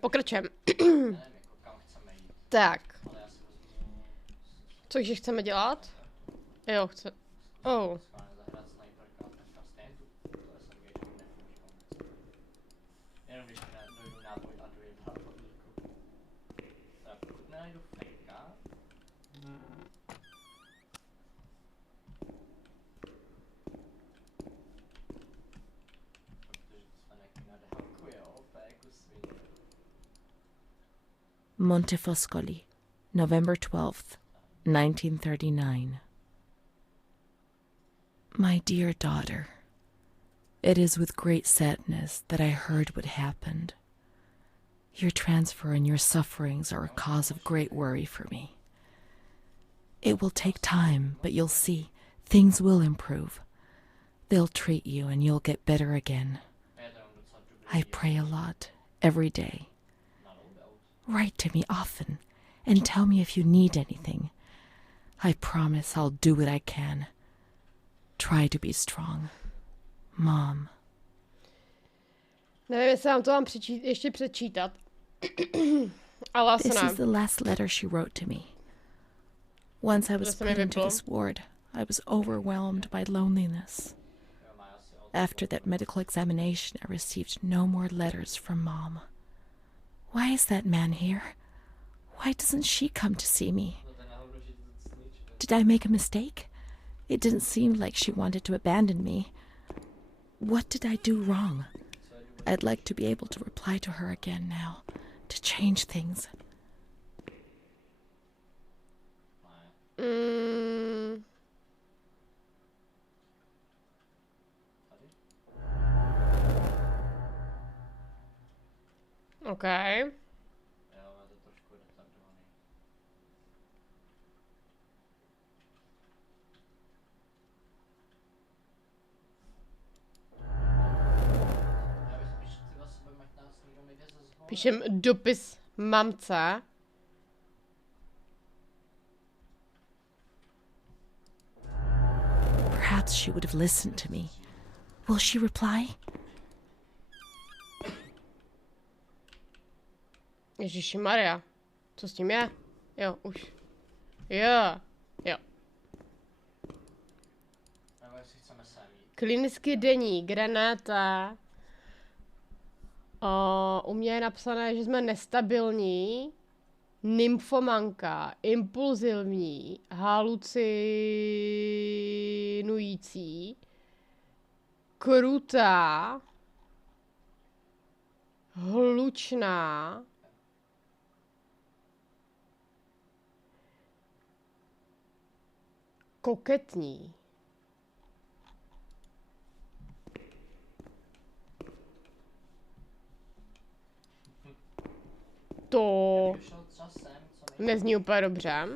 Pokračujeme. Tak. Cože chceme dělat? Jo, chce... Oh. Montefoscoli, November 12th, 1939. My dear daughter, it is with great sadness that I heard what happened. Your transfer and your sufferings are a cause of great worry for me. It will take time, but you'll see, things will improve. They'll treat you and you'll get better again. I pray a lot, every day. Write to me often and tell me if you need anything. I promise I'll do what I can. Try to be strong. Mom. Nevím, jestli vám to mám ještě přečítat. Ale asi This ne. is the last letter she wrote to me. Once I was put into this ward, I was overwhelmed by loneliness. After that medical examination, I received no more letters from Mom. Why is that man here? Why doesn't she come to see me? Did I make a mistake? It didn't seem like she wanted to abandon me. What did I do wrong? I'd like to be able to reply to her again now, to change things. Okay. Píšem dopis mamce. Perhaps she would have listened to me. Will she reply? Ježišimarja. Co s tím je? Jo, už. Jo. Jo. Klinický deník, granáta. U mě je napsané, že jsme nestabilní, nymfomanka, impulzivní, halucinující, krutá, hlučná, koketní. To nezní úplně dobře.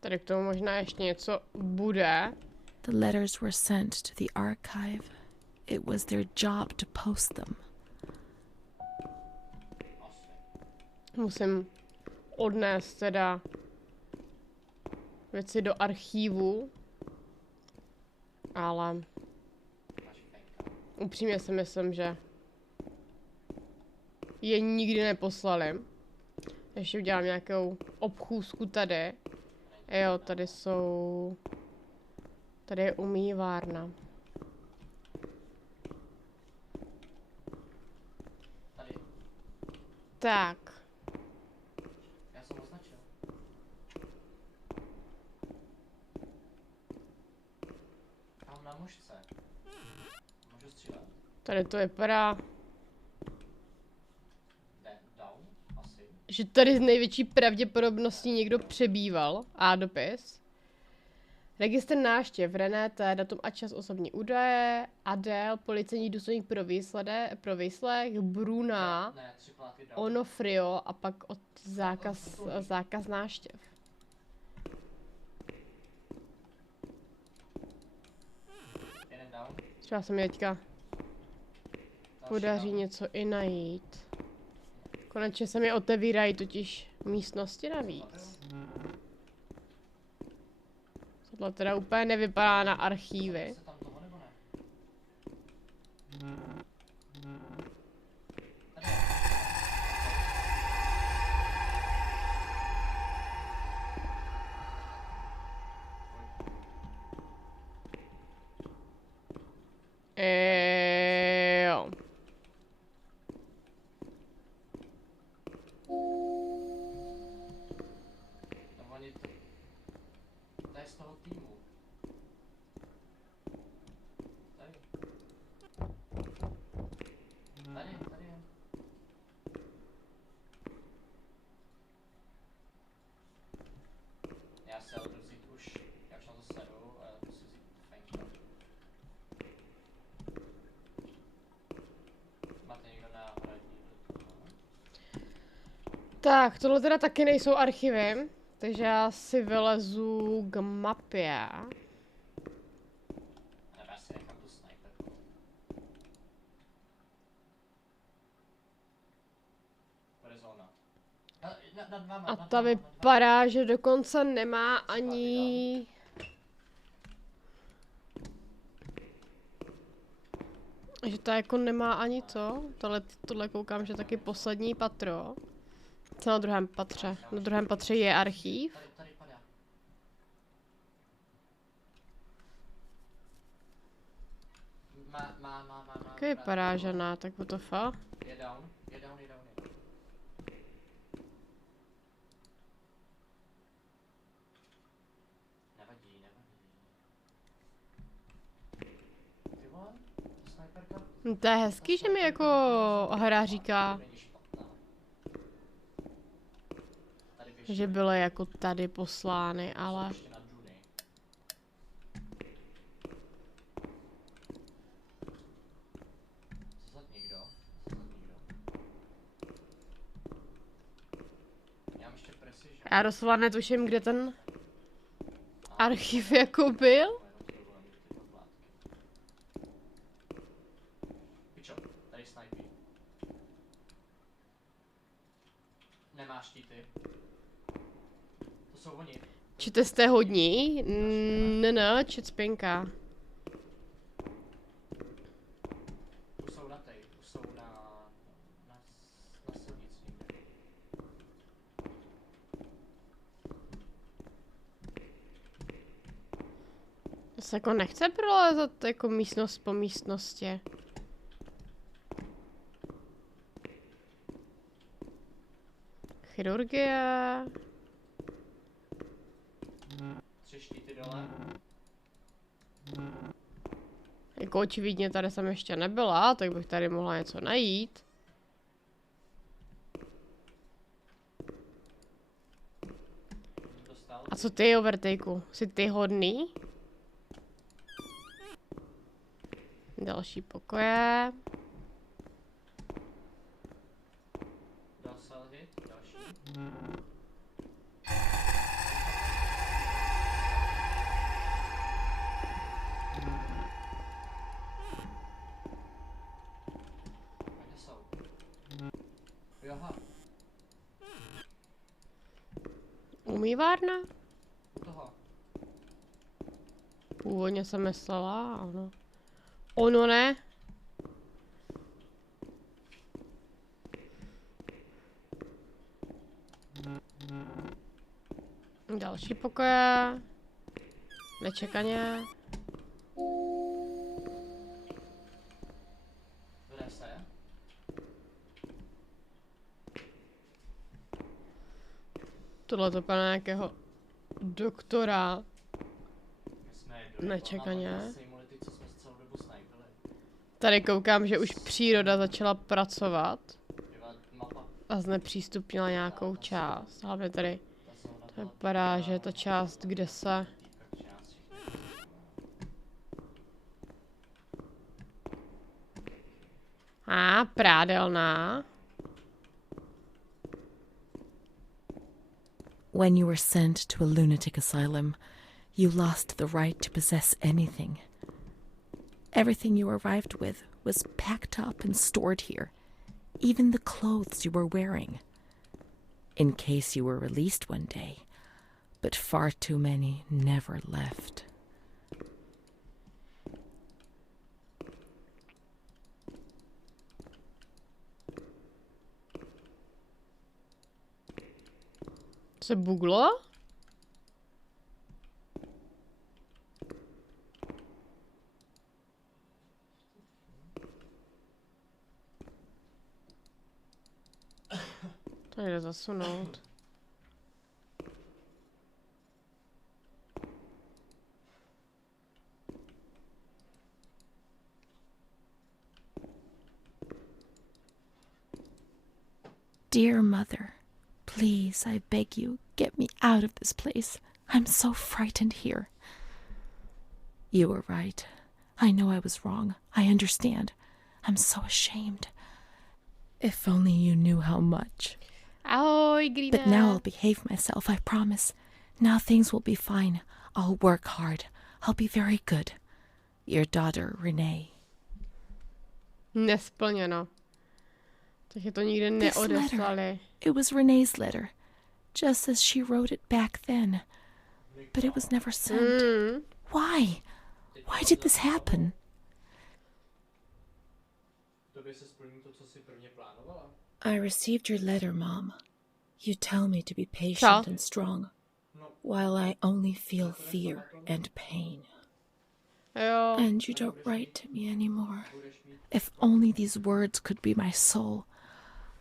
Tady k tomu možná ještě něco bude. The letters were sent to the archive. It was their job to post them. Musím odnést teda věci do archívu, ale upřímně si myslím, že je nikdy neposlali. Ještě udělám nějakou obchůzku tady. Jo, tady jsou... Tady je umývárna. Tak. Já jsem označil. Tam na mužce. Můžu střílet? Tady to vypadá, Dvoum? Asi. že tady z největší pravděpodobností někdo přebýval. A dopis. Registr návštěv, René, datum a čas, osobní údaje, Adel, policejní důstojník pro výslech, Bruna, Onofrio a pak od zákaz návštěv. Třeba se mi teďka podaří něco i najít. Konečně se mi otevírají totiž místnosti navíc. Tohle teda úplně nevypadá na archívy. Se tam toho nebo ne? Jo. No oni to... To je z toho týmu. Tady. Tady je. Já si ale budu vzít už, já už na to sedu, ale budu si vzít fajn. Máte někdo na hraní? Tak, tohle teda taky nejsou archivy, takže já si vylezu k mapě. Nebo já si nechám tu snajperku. Bude zóna. Nad váma, A nad ta váma, nad váma. vypadá, že dokonce nemá ani... Že ta jako nemá ani to. Tohle koukám, že taky poslední patro. Co na druhém patře? Na druhém patře je archív. Tady padá. Má. Tak vypadá, že ne, tak to fa. Je down. Nevadí. Ty vole, to snajperka? To je hezký, že mi jako hra říká, Není špatná. Tady běží. že bylo jako tady poslány, ale... Ještě na Duny. Zad někdo? Já mám ještě precision. Já doslova netuším, kde ten archiv jako byl. Pičo, tady snajpí. Nemá štíty. To jsou oni. Čte jste hodní? Ne, čet spinka. Už jsou na tej, už jsou na silnici někde. To se jako nechce prolézat jako místnost po místnosti. Chirurgie. 3 štíty dole. Jako očividně tady jsem ještě nebyla, tak bych tady mohla něco najít. Dostal. A co ty, overtakeu? Jsi ty hodný? Další pokoje. Dostal hit, další. A kde jsou? Joha, Umývárna? u toho. Původně jsem myslela, ano. Ono ne? Další pokoje. Nečekaně. Bude se? Tohle to pana nějakého doktora. My jsme jedli. Nečekaně. Imunity, co jsme celou dobu snajpili. Tady koukám, že už příroda začala pracovat Byla mapa. a znepřístupnila nějakou část. Hlavně tady Ta zóna to byla vypadá, že je ta část, kde se... týka část všichni. Prádelná. When you were sent to a lunatic asylum, you lost the right to possess anything. Everything you arrived with was packed up and stored here, even the clothes you were wearing. In case you were released one day, but far too many never left. Se buglo? To jde zasunout. Dear mother, please, I beg you, get me out of this place. I'm so frightened here. You were right. I know I was wrong. I understand. I'm so ashamed. If only you knew how much. Ahoj, Greene. But now I'll behave myself, I promise. Now things will be fine. I'll work hard. I'll be very good. Your daughter, Renee. Nesplněno. Takže to nikdy This neodeslali. letter. It was Renee's letter, just as she wrote it back then. But it was never sent. Why? Why did this happen? Tobě se splní to, co jsi prvně plánovala? I received your letter, Mom. You tell me to be patient Ciao. and strong, while I only feel fear and pain. Jo. And you don't write to me anymore. If only these words could be my soul,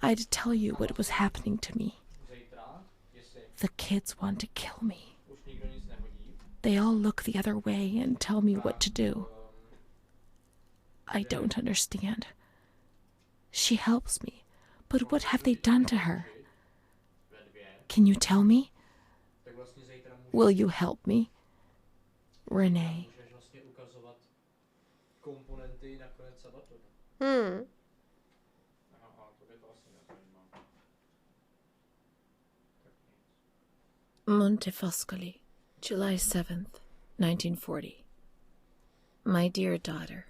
I'd tell you what was happening to me. Zítra, jestli The kids want to kill me. už nikdo nic nehodí, They all look the other way and tell me what to do. I don't understand. She helps me, but what have they done to her? ve dvě, Can you tell me? tak vlastně zítra Will you help me? Renee. můžeš vlastně ukazovat komponenty nakonec sabatona. Aha, tobě to asi nezajímá. Tak nic. Montefoscoli, July 7th, 1940. My dear daughter,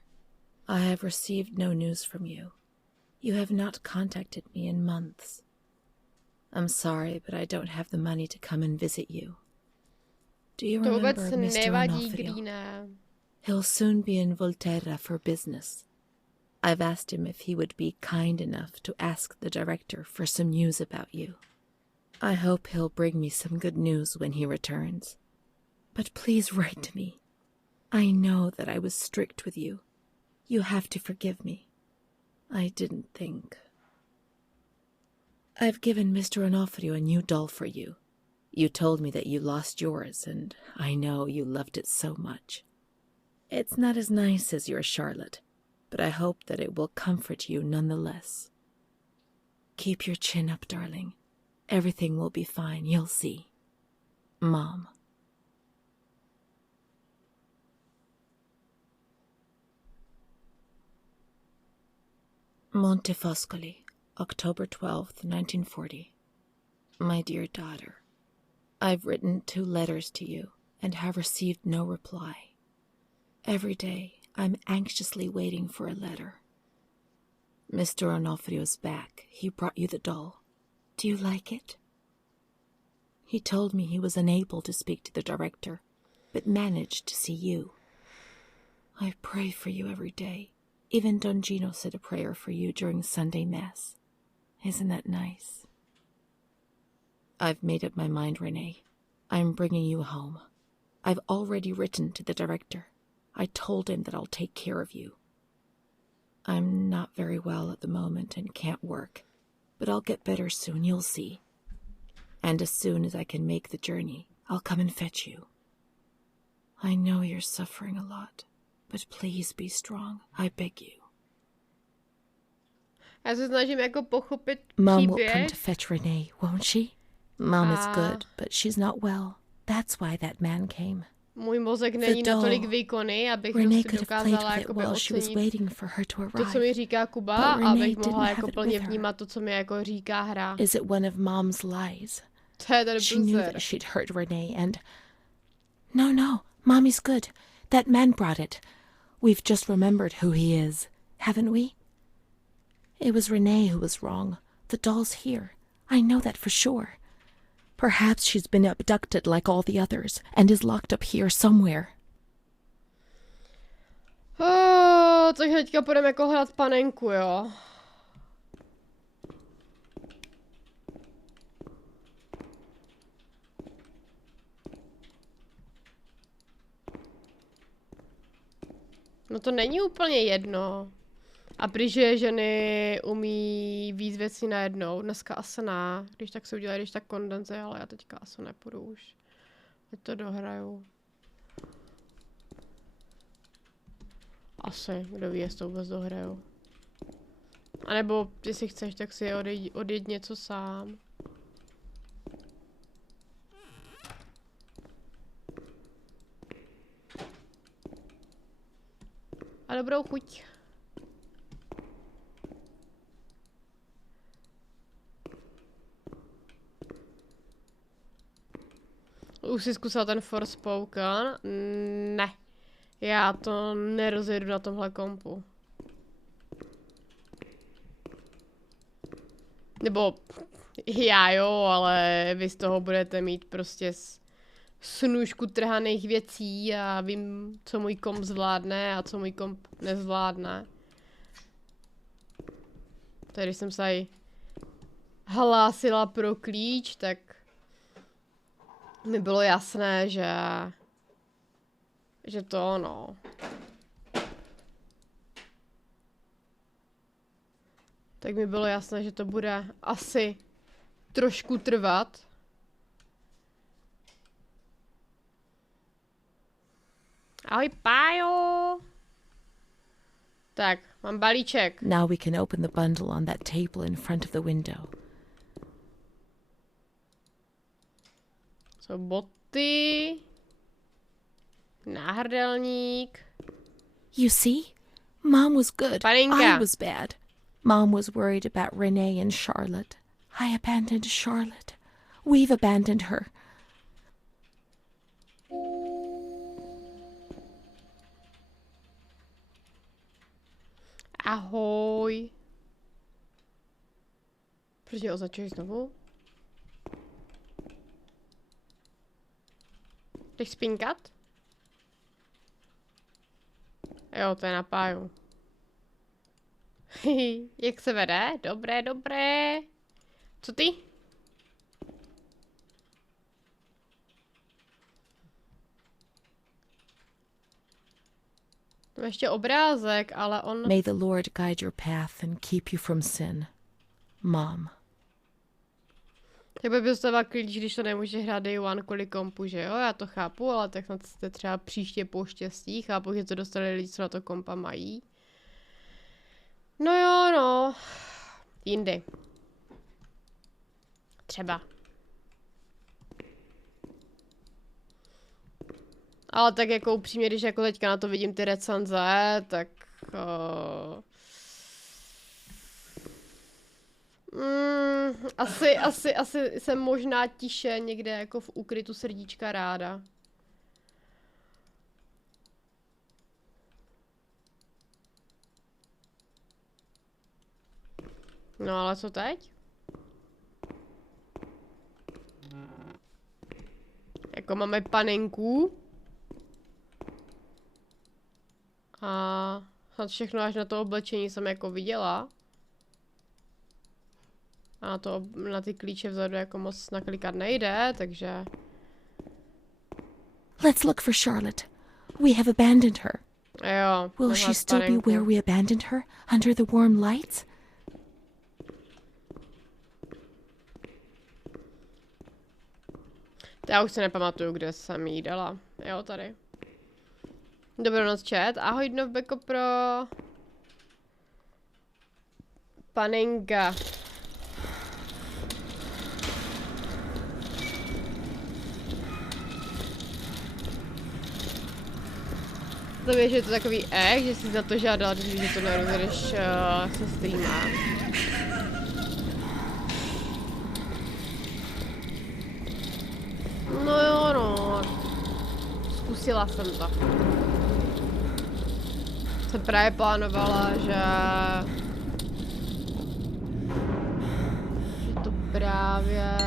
I have received no news from you. You have not contacted me in months. I'm sorry, but I don't have the money to come and visit you. Do you To remember vůbec Mr. nevadí, Onofrio? Greene. He'll soon be in Volterra for business. I've asked him if he would be kind enough to ask the director for some news about you. I hope he'll bring me some good news when he returns. But please write to me. I know that I was strict with you. You have to forgive me. I didn't think. I've given Mr. Onofrio a new doll for you. You told me that you lost yours, and I know you loved it so much. It's not as nice as your Charlotte, but I hope that it will comfort you nonetheless. Keep your chin up, darling. Everything will be fine, you'll see. Mom. Montefoscoli, October 12th, 1940. My dear daughter, I've written 2 letters to you and have received no reply. Every day I'm anxiously waiting for a letter. Mr. Onofrio's back. He brought you the doll. Do you like it? He told me he was unable to speak to the director, but managed to see you. I pray for you every day. Even Don Gino said a prayer for you during Sunday Mass. Isn't that nice? I've made up my mind, Renee. I'm bringing you home. I've already written to the director. I told him that I'll take care of you. I'm not very well at the moment and can't work, but I'll get better soon, you'll see. And as soon as I can make the journey, I'll come and fetch you. I know you're suffering a lot, but please be strong, I beg you. Já se snažím jako pochopit Mom will come příběh. to fetch Renee, won't she? Mom is good, but she's not well. That's why that man came. Můj mozek není doll. natolik výkonný, abych Renee prostě could have played dokázala with it jakoby while she was ocenit waiting for her to to, co arrive. mi říká Kuba, But Renee abych mohla didn't jako have it plně with her. vnímat to, co mi jako říká hra. Is it one of Mom's lies? To je tady She knew průser. that she'd hurt Renee and... No, Mommy's good. That man brought it. We've just remembered who he is, haven't we? It was Renee who was wrong. The doll's here. I know that for sure. Perhaps she's been abducted like all the others and is locked up here somewhere. Takže teďka půjdeme jako hrát panenku, jo. No to není úplně jedno. A protože ženy umí víc věcí najednou, dneska asi ne. Když tak se udělají, když tak kondenze, ale já teďka asi nepůjdu už. Teď to dohraju. Asi, kdo ví, jestli to vůbec dohraju. A nebo, jestli chceš, tak si odjeď něco sám. A dobrou chuť. Už jsi zkusila ten Forspoken? Ne. Já to nerozjedu na tomhle kompu. Nebo já jo, ale vy z toho budete mít prostě snůžku trhaných věcí a vím, co můj komp zvládne a co můj komp nezvládne. Tady když jsem se aj hlásila pro klíč, tak mi bylo jasné, že to ono. Tak mi bylo jasné, že to bude asi trošku trvat. Ahoj, Pájo! Tak, mám balíček. Now we can open the bundle on that table in front of the window. Jsou boty. Náhrdelník. You see? Mom was good. Paninka. I was bad. Mom was worried about Renee and Charlotte. I abandoned Charlotte. We've abandoned her. Ahoj. Proč mě označuješ znovu? Jdeš spinkat? Jo, to je na páju. Jak se vede? Dobré, dobré. Co ty? To je ještě obrázek, ale on... May the Lord guide your path and keep you from sin. Mom. Tak by dostala klíč, když to nemůže hrát day one kvůli kompu, že jo? Já to chápu, ale tak snad jste třeba příště poštěstí. Chápu, že to dostali lidi, co na to kompa mají. No jo, no. Jindy. Třeba. Ale tak jako upřímně, když jako teďka na to vidím ty recenze, tak... Asi jsem možná tiše někde jako v ukrytu srdíčka ráda. No ale co teď? Jako máme panenku. A snad všechno až na to oblečení jsem jako viděla. A na ty klíče vzadu jako moc naklikat nejde, takže... Let's look for Charlotte. We have abandoned her. Jo. Will she still be where we abandoned her? Under the warm lights? Já už se nepamatuju, kde jsem jí dala. Jo, tady. Dobrou noc, chat. Ahoj, Dnovbeko pro... Panenka. To víš, že je to takový že jsi za to žádala, když víš, že to nerozjedeš se streama. No jo, no. Zkusila jsem to. Jsem právě plánovala, že to právě...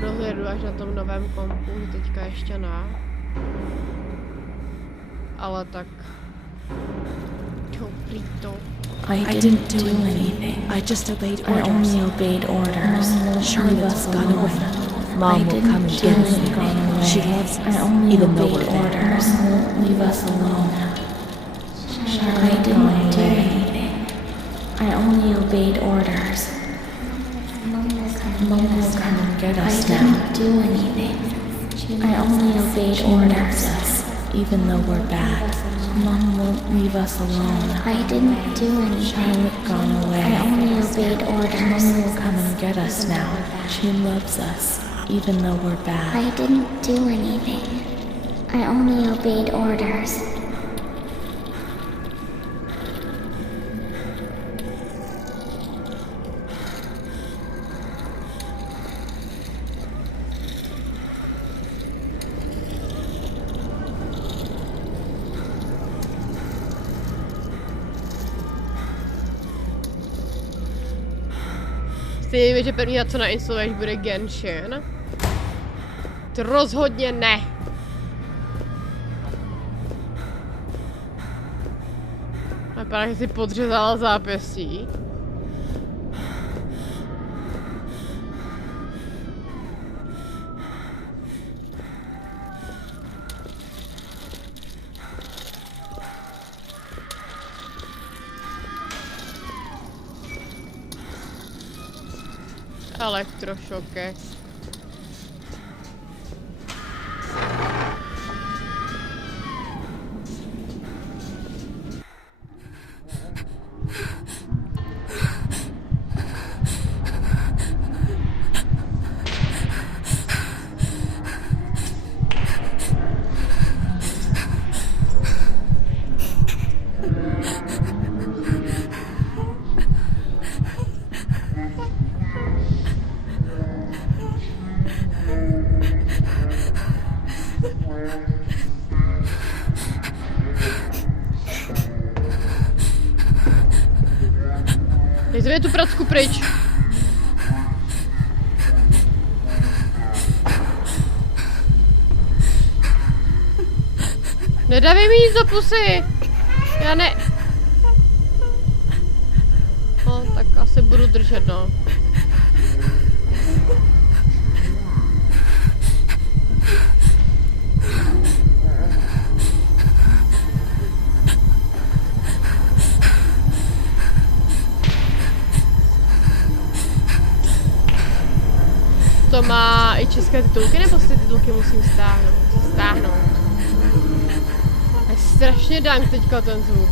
rozjedu až na tom novém kompu, teďka ještě ne. Ale tak... Dobrý to. I didn't do anything. I just obeyed orders. I only obeyed orders. Charlotte's gone away. Mom will come and get us. She loves us, even though we're orders. Leave us alone. I didn't do anything. I only obeyed orders. Mom will come and get us now. I didn't do anything. I only obeyed orders, even though we're bad. Mom won't leave us alone. I didn't do anything. Charlotte gone away. I only obeyed orders. Mom will come and get us now. She loves us, even though we're bad. I didn't do anything. I only obeyed orders. Stejně mi, že první na co nainstaluješ bude Genshin. To rozhodně ne. Vypadá, že si podřezala zápěstí. Elektrošoke. Dejte mi tu pracku pryč. Nedávej mi nic do pusy. Já ne... No, tak asi budu držet, no. To má i české titulky, nebo si ty titulky musím stáhnout? Je strašně dank teďka ten zvuk.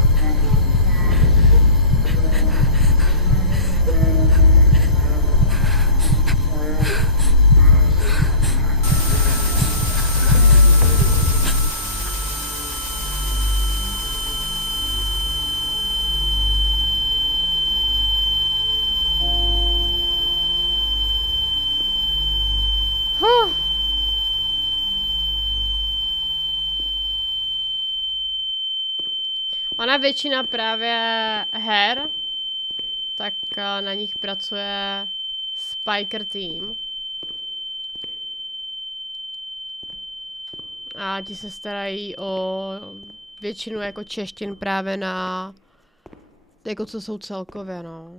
Ona většina právě her, tak na nich pracuje Spiker tým. A ti se starají o většinu jako češtin právě na, jako co jsou celkově, no.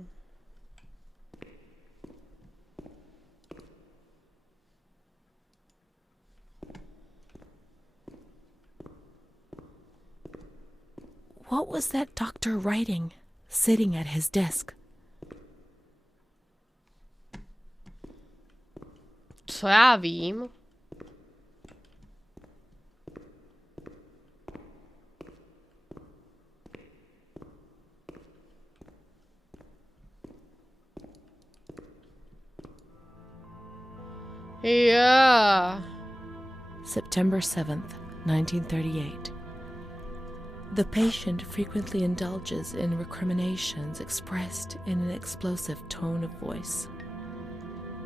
What was that doctor writing, sitting at his desk? Co já vím? Yeah. September 7th, 1938. The patient frequently indulges in recriminations expressed in an explosive tone of voice.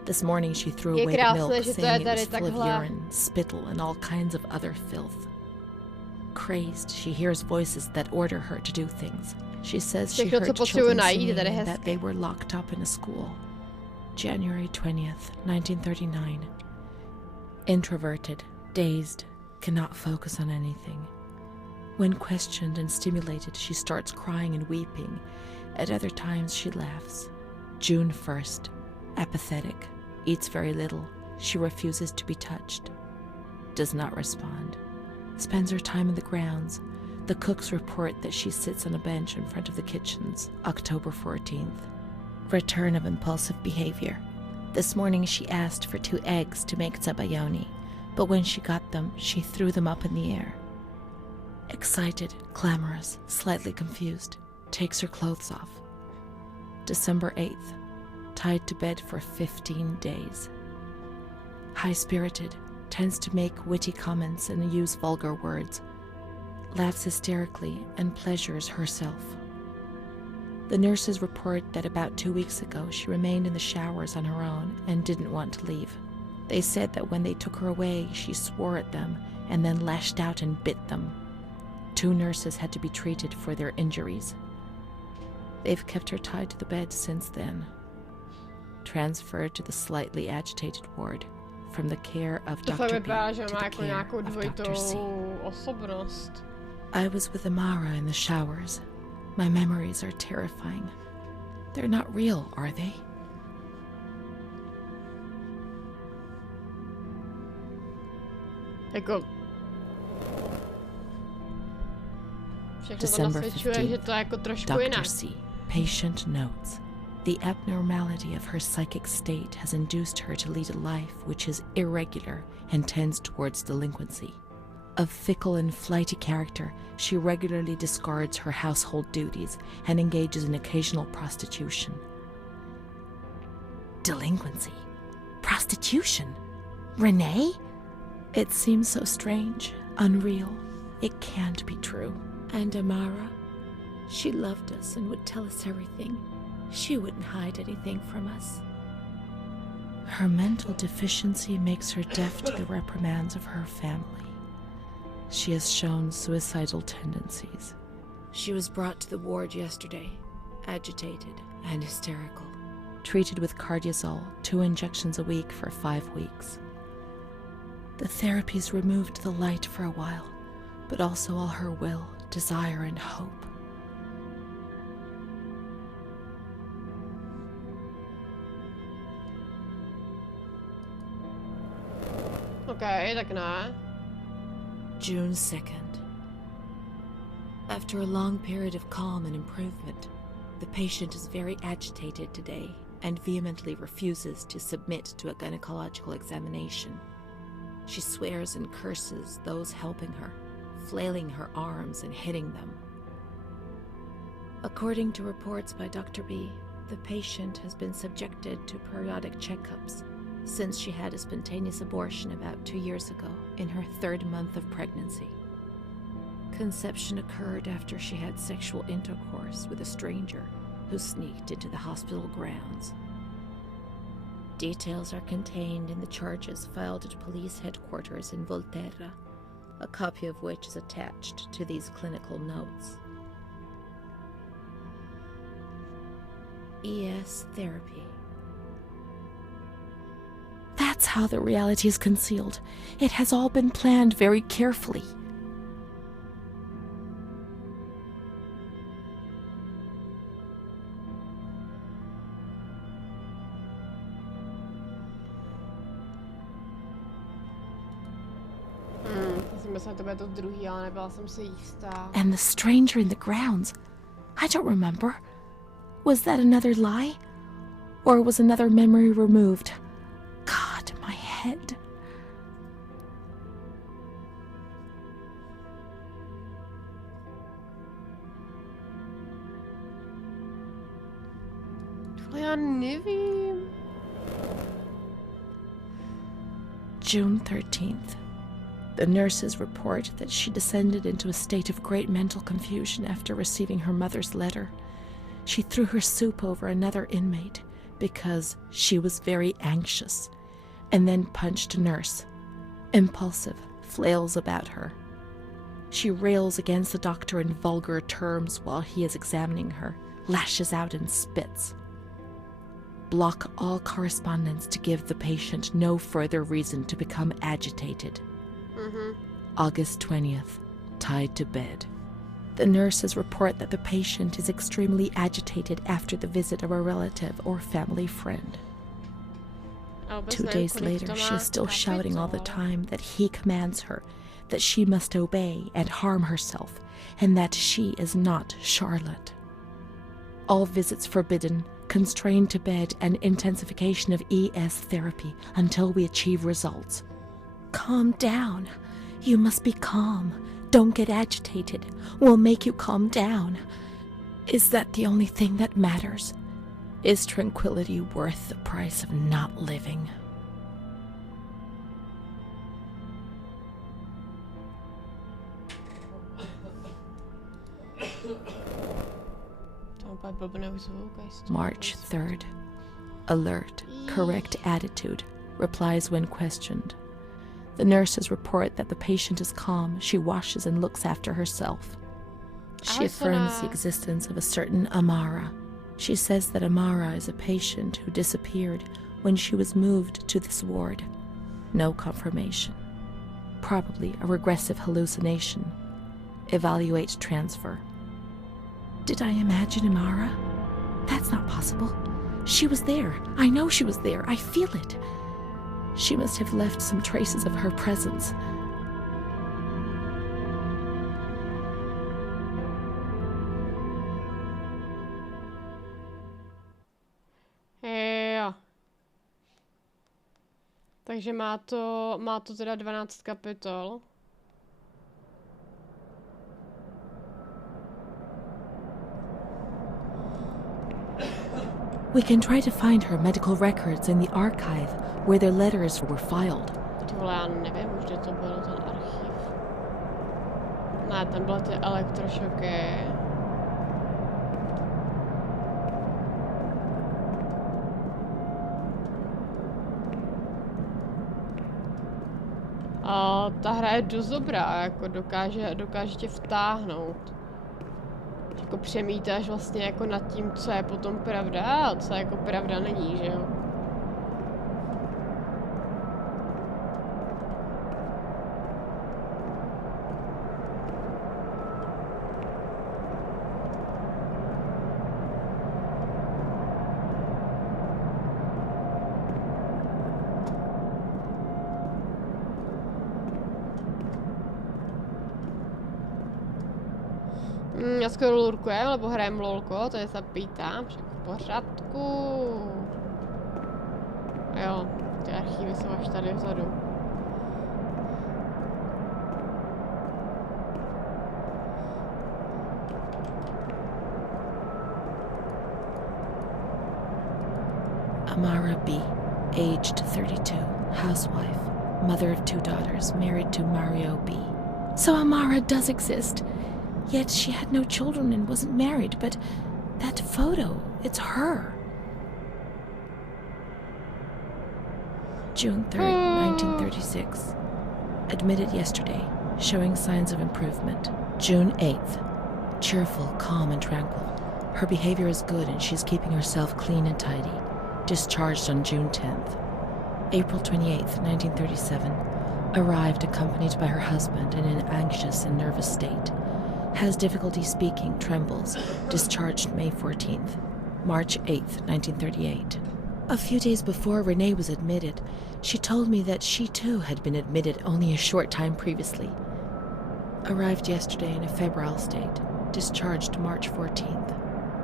This morning she threw away the milk, saying it was full of urine, spittle, and all kinds of other filth. Crazed, she hears voices that order her to do things. She says she heard children singing and that they were locked up in a school. January 20th, 1939. Introverted, dazed, cannot focus on anything. When questioned and stimulated, she starts crying and weeping. At other times, she laughs. June 1st. Apathetic. Eats very little. She refuses to be touched. Does not respond. Spends her time in the grounds. The cooks report that she sits on a bench in front of the kitchens. October 14th. Return of impulsive behavior. This morning she asked for 2 eggs to make zabayoni, but when she got them, she threw them up in the air. Excited, clamorous, slightly confused, takes her clothes off. December 8th. Tied to bed for 15 days. High-spirited, tends to make witty comments and use vulgar words. Laughs hysterically and pleasures herself. The nurses report that about 2 weeks ago she remained in the showers on her own and didn't want to leave. They said that when they took her away, she swore at them and then lashed out and bit them. 2 nurses had to be treated for their injuries. They've kept her tied to the bed since then. Transferred to the slightly agitated ward from the care of To Dr. fakt B vypadá, to že the má jako care nějakou of dvojitou Dr. C. osobnost. I was with Amara in the showers. My memories are terrifying. They're not real, are they? Jako... Všechno to December nasvědčuje, 15th. že to je jako trošku Dr. jinak. C. Patient notes. The abnormality of her psychic state has induced her to lead a life which is irregular and tends towards delinquency. Of fickle and flighty character, she regularly discards her household duties and engages in occasional prostitution. Delinquency? Prostitution? Renee? It seems so strange, unreal. It can't be true. And Amara? She loved us and would tell us everything. She wouldn't hide anything from us. Her mental deficiency makes her deaf to the reprimands of her family. She has shown suicidal tendencies. She was brought to the ward yesterday, agitated and hysterical. Treated with cardiazol, 2 injections a week for 5 weeks. The therapies removed the light for a while, but also all her will, desire, and hope. OK, tak ne. June 2nd. After a long period of calm and improvement, the patient is very agitated today and vehemently refuses to submit to a gynecological examination. She swears and curses those helping her, flailing her arms and hitting them. According to reports by Dr. B, the patient has been subjected to periodic checkups since she had a spontaneous abortion about 2 years ago in her 3rd month of pregnancy. Conception occurred after she had sexual intercourse with a stranger who sneaked into the hospital grounds. Details are contained in the charges filed at police headquarters in Volterra, a copy of which is attached to these clinical notes. ES therapy. That's how the reality is concealed. It has all been planned very carefully. Jsem myslela, to bude to druhý, ale nebyla jsem si jistá. And the stranger in the grounds. I don't remember. Was that another lie? Or was another memory removed? God, my head. Já nevím. June 13th. The nurses report that she descended into a state of great mental confusion after receiving her mother's letter. She threw her soup over another inmate because she was very anxious, and then punched a nurse. Impulsive, flails about her. She rails against the doctor in vulgar terms while he is examining her, lashes out and spits. block all correspondence to give the patient no further reason to become agitated. August 20th, tied to bed. The nurses report that the patient is extremely agitated after the visit of a relative or family friend. 2 days later, she is still shouting all the time that he commands her, that she must obey and harm herself, and that she is not Charlotte. All visits forbidden, constrained to bed, and intensification of ES therapy until we achieve results. Calm down. You must be calm. Don't get agitated. We'll make you calm down. Is that the only thing that matters? Is tranquility worth the price of not living? March 3rd. Alert, correct attitude, replies when questioned. The nurses report that the patient is calm. She washes and looks after herself. She affirms the existence of a certain Amara. She says that Amara is a patient who disappeared when she was moved to this ward. No confirmation. Probably a regressive hallucination. Evaluate transfer. Did I imagine Amara? That's not possible. She was there. I know she was there. I feel it. She must have left some traces of her presence. Jo. Takže má to teda 12 kapitol. We can try to find her medical records in the archive where their letters were filed. Ty vole, já nevím, už kde to bylo, ten archiv. Ne, tam byly ty elektrošoky. A ta hra je dost dobrá, jako dokáže tě vtáhnout. Jako přemítáš vlastně jako nad tím, co je potom pravda a co jako pravda není, že jo? Já skoro lurkujem, nebo hrajem lolko, to je zapítám, však v pořádku. Jo, ty archívy jsou až tady vzadu. Amara B., aged 32, housewife, mother of 2 daughters, married to Mario B. So Amara does exist. Yet she had no children and wasn't married, but that photo, it's her. June 3rd, 1936. Admitted yesterday, showing signs of improvement. June 8th. Cheerful, calm, and tranquil. Her behavior is good and she's keeping herself clean and tidy. Discharged on June 10th. April 28th, 1937. Arrived accompanied by her husband in an anxious and nervous state. Has difficulty speaking, trembles. Discharged May 14th. March 8th, 1938. A few days before Renee was admitted, she told me that she too had been admitted only a short time previously. Arrived yesterday in a febrile state. Discharged March 14th.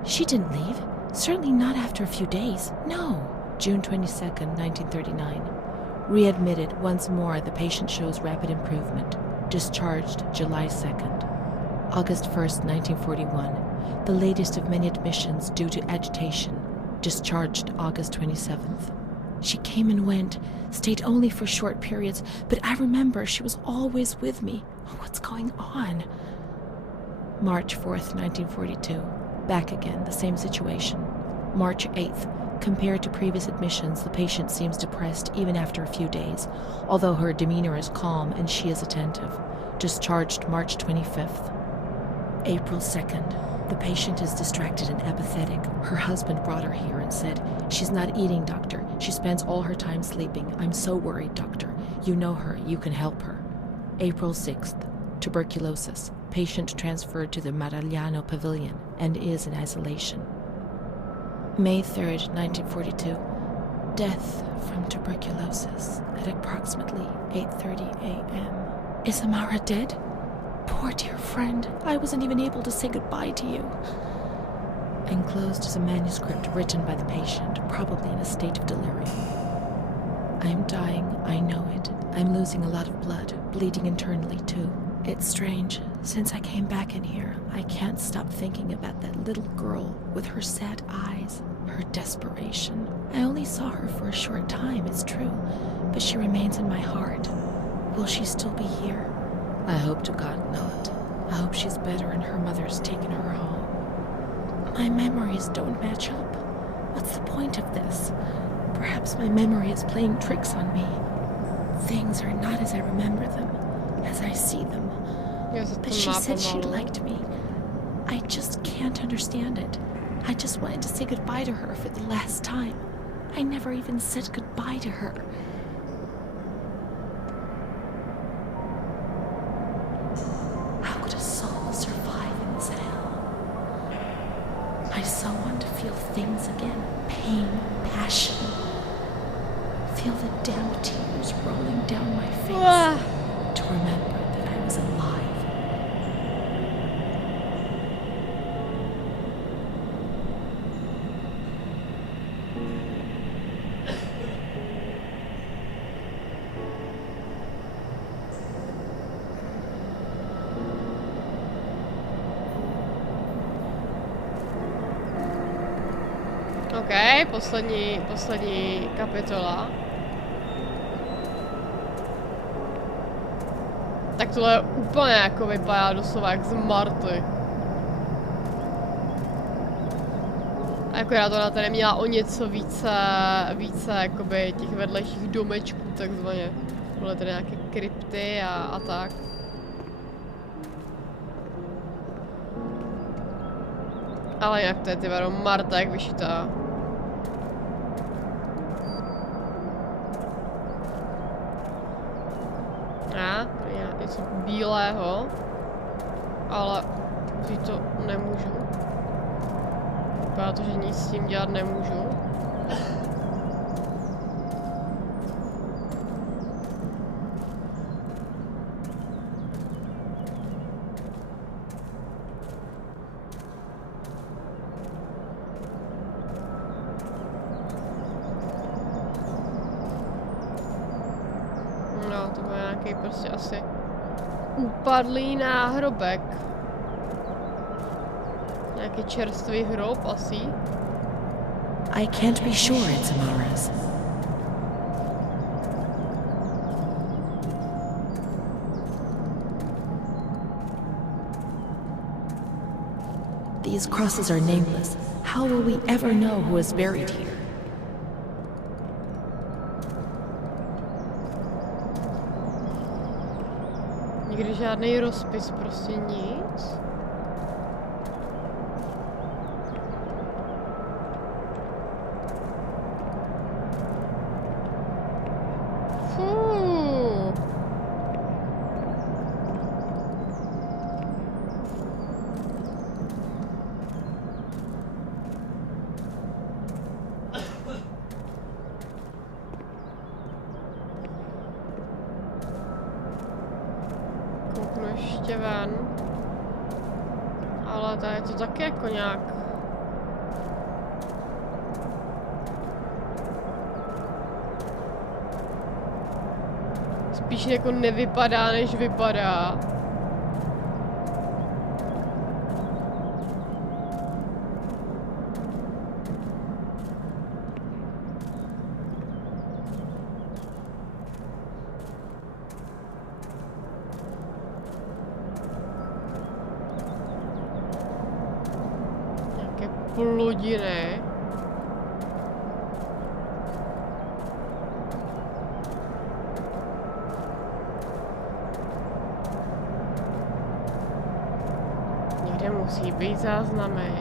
She didn't leave. Certainly not after a few days. No. June 22nd, 1939. Readmitted once more. The patient shows rapid improvement. Discharged July 2nd. August 1st, 1941, the latest of many admissions due to agitation, discharged August 27th. She came and went, stayed only for short periods, but I remember she was always with me. What's going on? March 4th, 1942, back again, the same situation. March 8th, compared to previous admissions, the patient seems depressed even after a few days, although her demeanor is calm and she is attentive. Discharged March 25th. April 2nd. The patient is distracted and apathetic. Her husband brought her here and said, "She's not eating, doctor. She spends all her time sleeping. I'm so worried, doctor. You know her. You can help her." April 6th. Tuberculosis. Patient transferred to the Maragliano Pavilion and is in isolation. May 3rd, 1942. Death from tuberculosis at approximately 8:30 a.m. Is Amara dead? Poor dear friend, I wasn't even able to say goodbye to you. Enclosed is a manuscript written by the patient, probably in a state of delirium. I'm dying, I know it. I'm losing a lot of blood, bleeding internally too. It's strange. Since I came back in here, I can't stop thinking about that little girl with her sad eyes, her desperation. I only saw her for a short time, it's true, but she remains in my heart. Will she still be here? I hope to God not. I hope she's better and her mother's taken her home. My memories don't match up. What's the point of this? Perhaps my memory is playing tricks on me. Things are not as I remember them, as I see them. But she said she liked me. I just can't understand it. I just wanted to say goodbye to her for the last time. I never even said goodbye to her. How could a soul survive in this hell? I so want to feel things again. Pain, passion. Feel the damp tears rolling down my face. To remember that I was alive. OK, poslední kapitola. Tak tohle úplně jako vypadá doslova jak z Marty. Akorát ona tady měla o něco více jakoby těch vedlejších domečků takzvaně. Byly tady nějaké krypty a tak. Ale jinak to je ty vado Marta jak vyšitá. Něco bílého, ale teď to nemůžu. Vypadá to, že nic s tím dělat nemůžu. No, to byl nějaký prostě asi upadlý náhrobek. Nějaký čerstvý hrob asi. I can't be sure it's Amara's. These crosses are nameless. How will we ever know who is buried here? Nikdy žádný rozpis, prostě nic. Fuu. Kouknu ještě ven. Ale tady je to taky jako nějak. Spíš jako nevypadá, než vypadá. Plodiny. Někde Prostě musí být záznamy.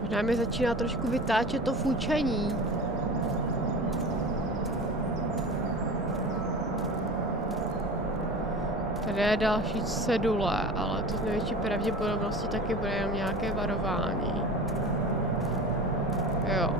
Možná mi začíná trošku vytáčet to fučení. Tady je další cedule, ale to z největší pravděpodobnosti taky bude jenom nějaké varování. Jo.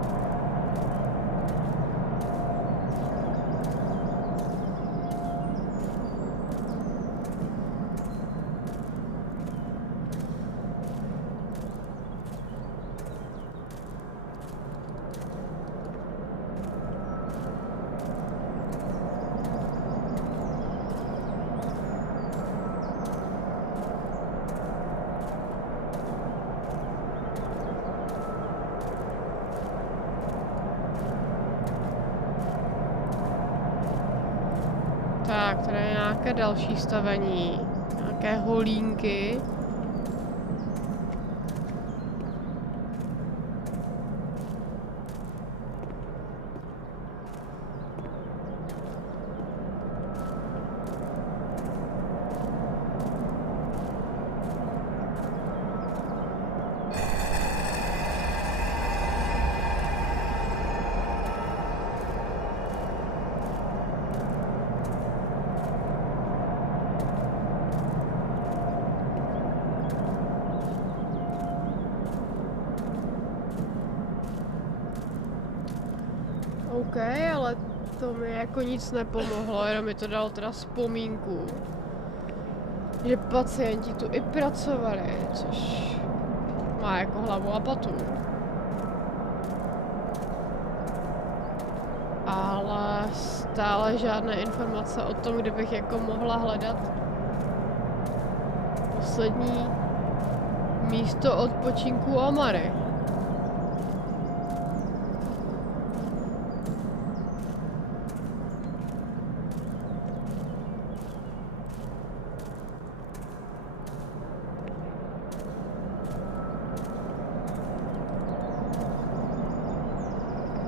Tak, tady je nějaké další stavení. Nějaké holínky. OK, ale to mi jako nic nepomohlo, jenom mi to dalo teda vzpomínku, že pacienti tu i pracovali, což má jako hlavu a patu. Ale stále žádné informace o tom, kde bych jako mohla hledat poslední místo odpočinku Omary.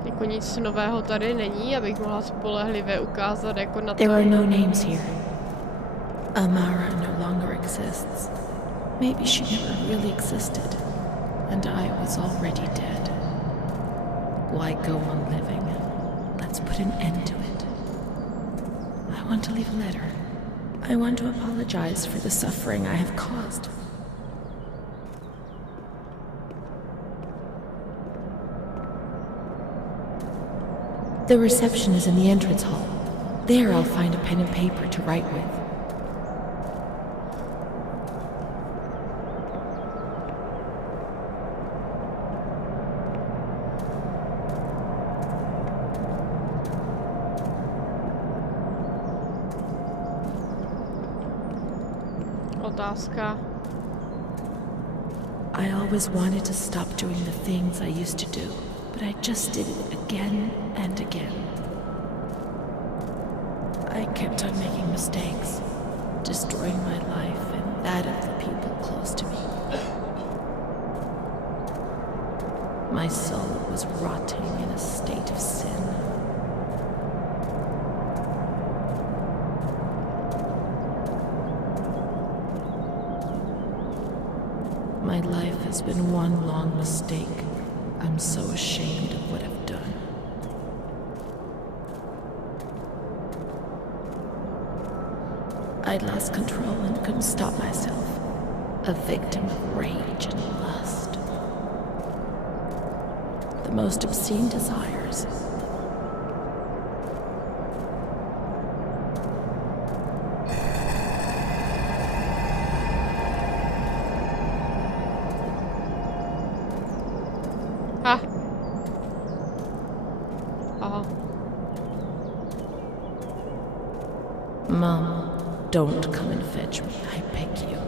Jako nic nového tady není, abych mohla spolehlivě ukázat jako na to. There are no names here. Amara no longer exists. Maybe she never really existed, and I was already dead. Why go on living? Let's put an end to it. I want to leave a letter. I want to apologize for the suffering I have caused. The reception is in the entrance hall. There I'll find a pen and paper to write with. Otázka. I always wanted to stop doing the things I used to do, but I just did it again and again. I kept on making mistakes, destroying my life and that of the people close to me. My soul was rotting in a state of sin. My life has been one long mistake. I'm so ashamed of what I've done. I'd lost control and couldn't stop myself. A victim of rage and lust. The most obscene desires. Ah. Aha. Mom, don't come and fetch me, I beg you.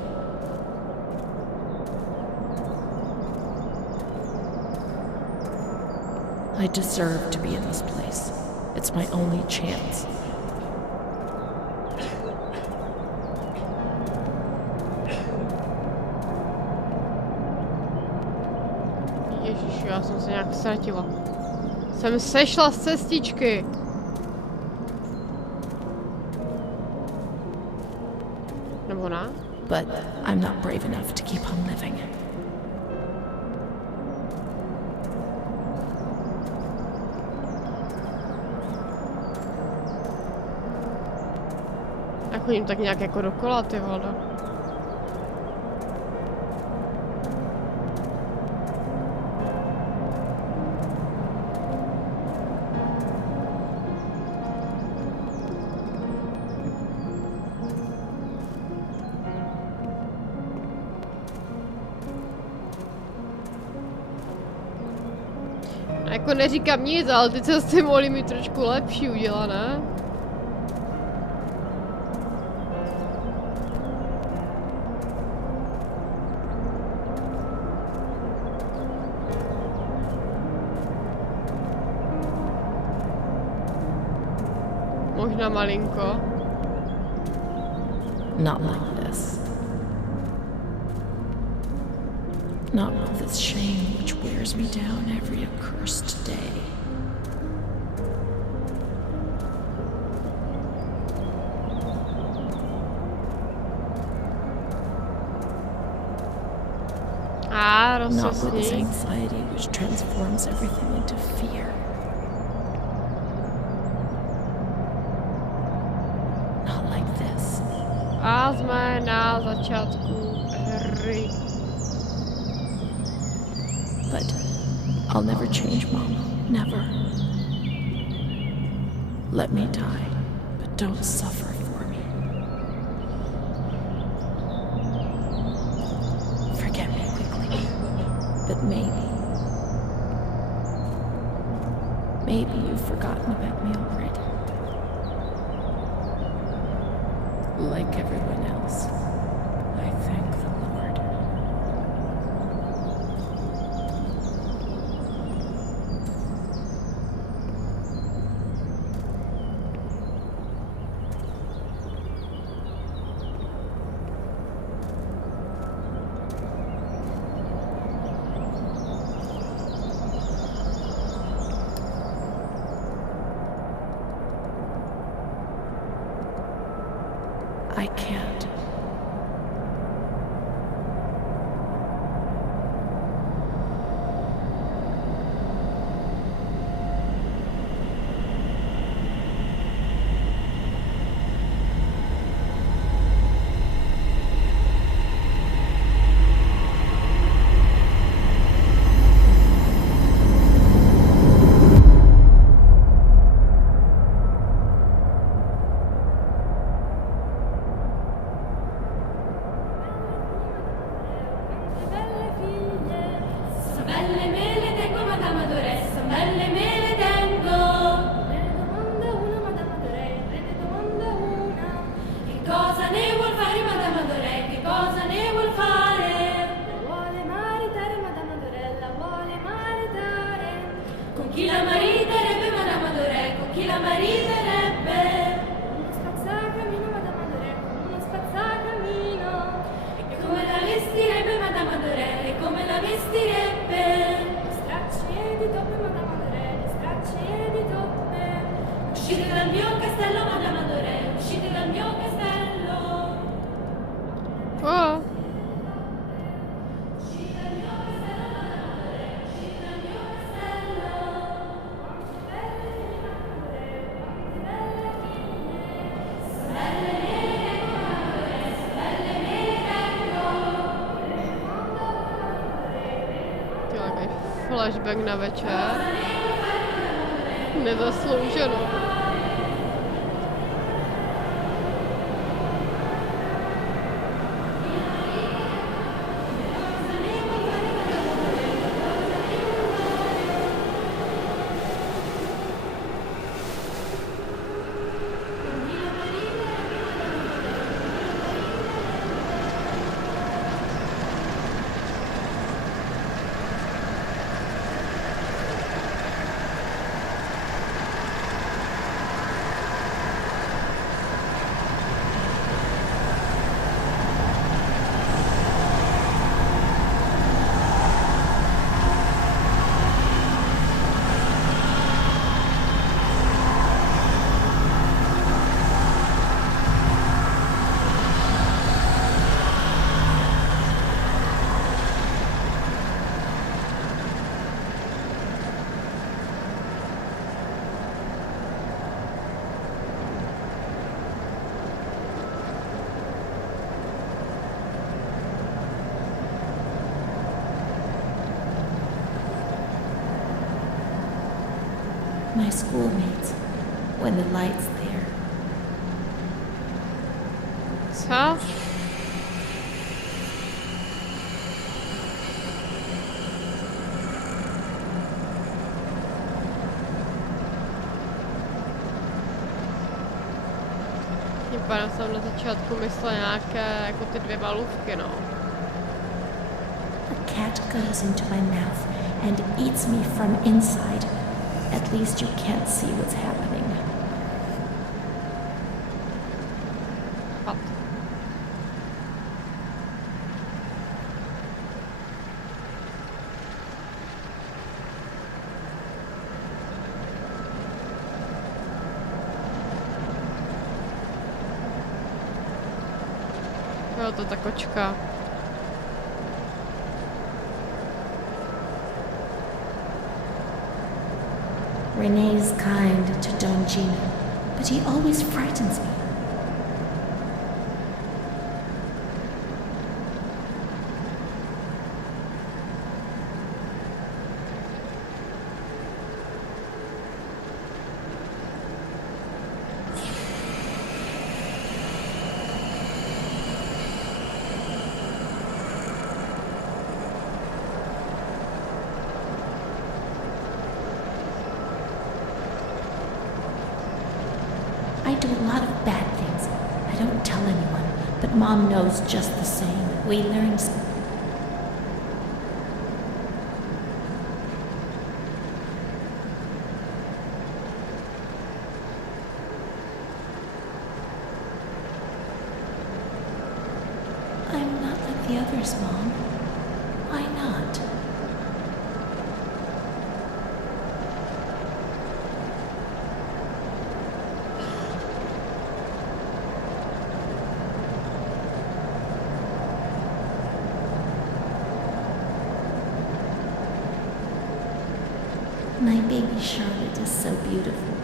I deserve to be in this place. It's my only chance. Já jsem se nějak ztratila. Jsem sešla z cestičky. Nebo ne? But I'm not brave enough to keep on living. Já chodím tak nějak jako dokola, ty vole. Jako neříkám nic, ale ty cesty mohly mít trošku lepší udělané. Možná malinko. Not like this. Not with this shame which wears me down every accursed day. Not with this anxiety which transforms everything into fear. Not like this. A jsme na začátku hry. But I'll never change, Mom. Never. Let me die, but don't suffer for me. Forget me quickly. But maybe you've forgotten about me already. Like everyone else, I thank the Lord. I can't. Flashback na večer. Nezaslouženo. My schoolmates, when the light's there. Co? Tím pádem jsem na začátku myslel nějaké, jako ty dvě malůvky, no. A cat goes into my mouth and eats me from inside. At least you can't see what's happening. Pat. Jo, to je ta kočka. René's kind to Don Gino, but he always frightens me. I do a lot of bad things. I don't tell anyone, but Mom knows just the same. We learn. I'm not like the others, Mom. Why not? My baby Charlotte is so beautiful,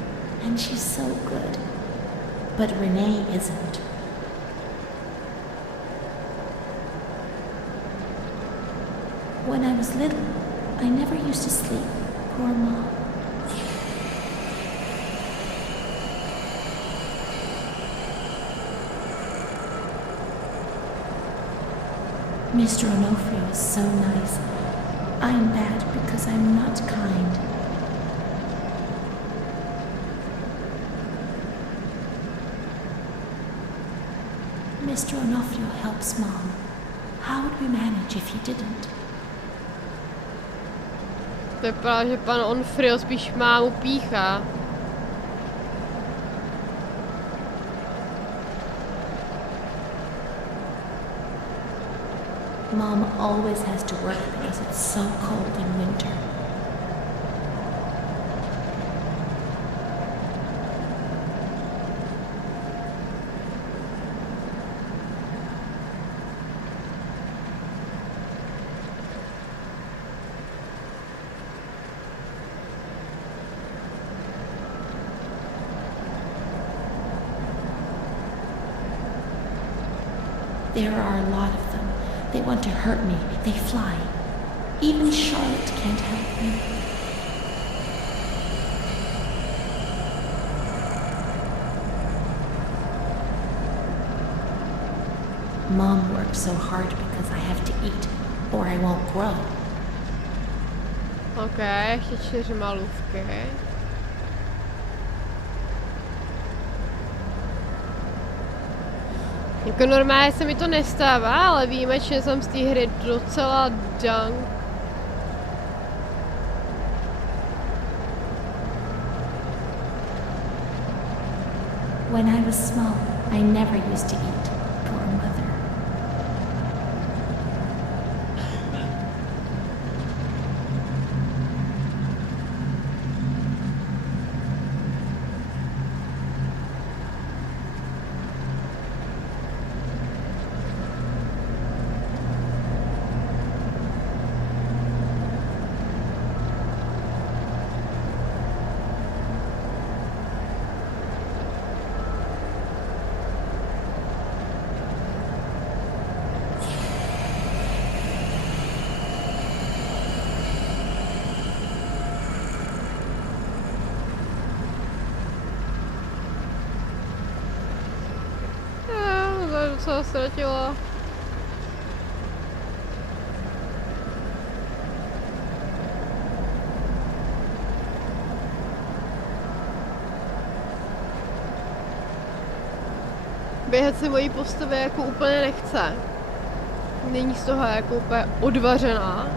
and she's so good. But René isn't. When I was little, I never used to sleep. Poor Mom. Mr. Onofrio is so nice. I'm bad because I'm not kind. Mr. Onofrio helps Mom. How would we manage if he didn't? To vypadá, že pan Onofrio spíš mámu píchá. Mom always has to work because it's so cold in winter. There are a lot of them. They want to hurt me. They fly. Even Charlotte can't help me. Mom works so hard because I have to eat, or I won't grow. OK, ještě 4 malůvky. Jako normálně se mi to nestává, ale výjimečně jsem z té hry docela dunk. When I was small, I never used to eat. Poor mother. co ztratila? Běhat se mojí postavě jako úplně nechce. Není z toho jako úplně odvařená.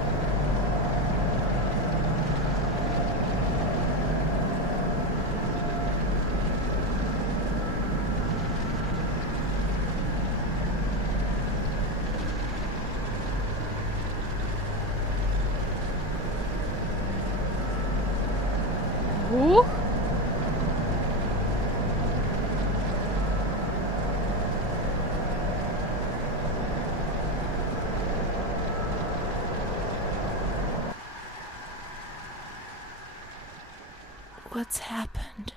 What's happened?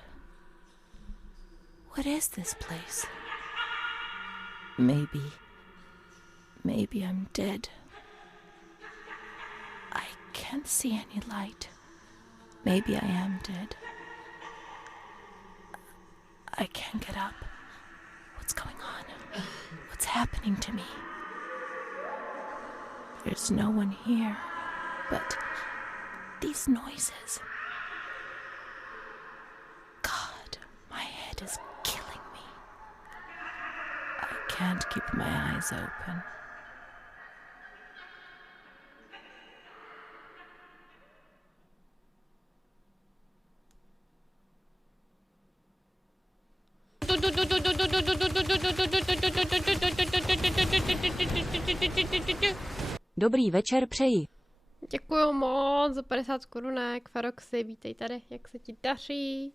What is this place? Maybe I'm dead. I can't see any light. Maybe I am dead. I can't get up. What's going on? What's happening to me? There's no one here, but these noises. God, my head is killing me. I can't keep my eyes open. Dobrý večer přeji. Děkuju moc za 50 korunek. Faroxy, vítej tady, jak se ti daří?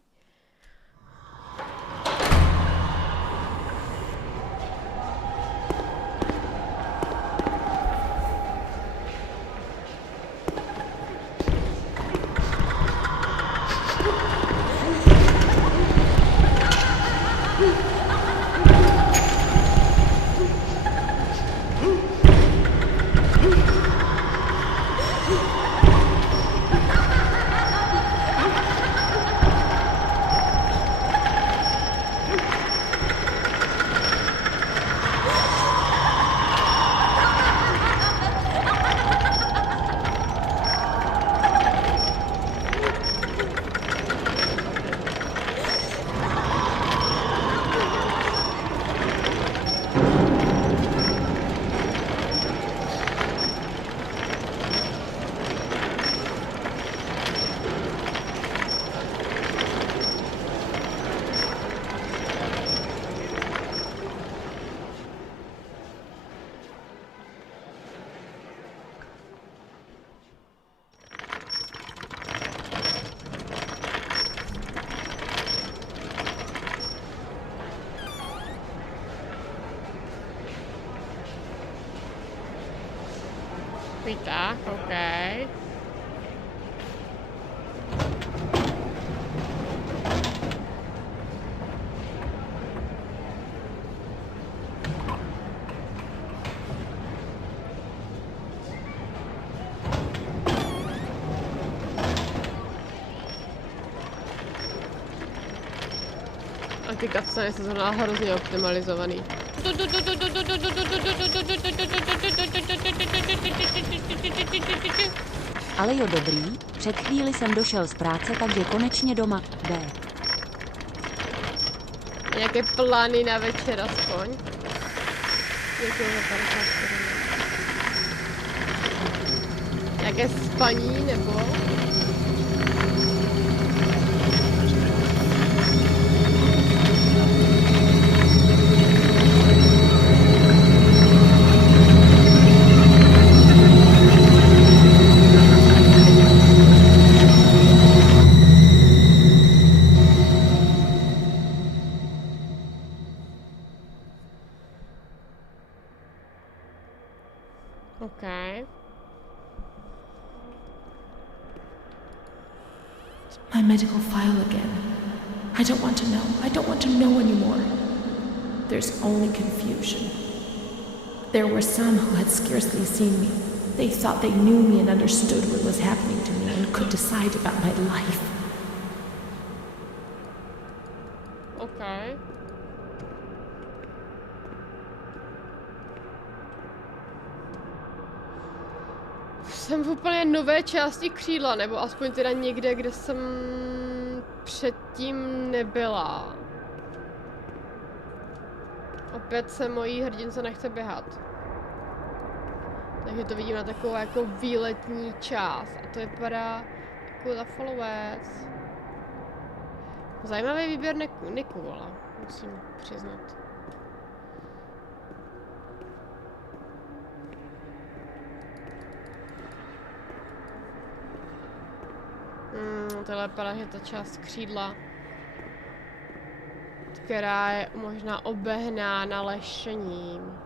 Tak, okej. A ty cutscény jsou zrovna hrozně optimalizovaný. Ale jo, dobrý. Před chvíli jsem došel z práce, takže konečně doma. B. Nějaké plány na večer aspoň. Děkuji za 50 korun. Nějaké spaní nebo? Okay. My medical file again. I don't want to know. I don't want to know anymore. There's only confusion. There were some who had scarcely seen me. They thought they knew me and understood what was happening to me and could decide about my life. Okay. jsem v úplně nové části křídla, nebo aspoň teda někde, kde jsem předtím nebyla. Opět se mojí hrdince nechce běhat. Takže to vidím na takovou jako výletní část. A to vypadá jako za followers. Zajímavý výběr niku, ale musím přiznat. Tohle vypadá, že ta část křídla, která je možná obehnána lešením.